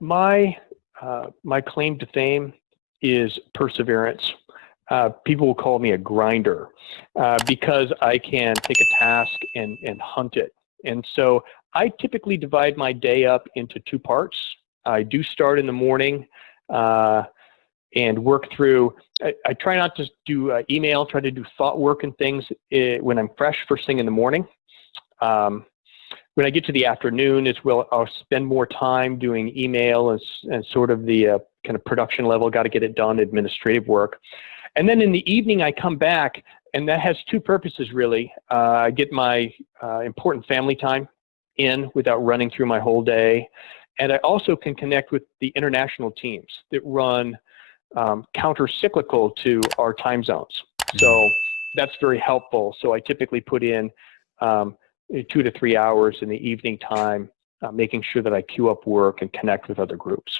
My claim to fame is perseverance. People will call me a grinder because I can take a task and hunt it. And so I typically divide my day up into two parts. I do start in the morning and work through. I try not to do email, try to do thought work and things when I'm fresh first thing in the morning. When I get to the afternoon is where I'll spend more time doing email and sort of the kind of production level, got to get it done, administrative work. And then in the evening, I come back, and that has two purposes, really. I get my important family time in without running through my whole day. And I also can connect with the international teams that run counter-cyclical to our time zones. So that's very helpful. So I typically put in 2 to 3 hours in the evening time, making sure that I queue up work and connect with other groups.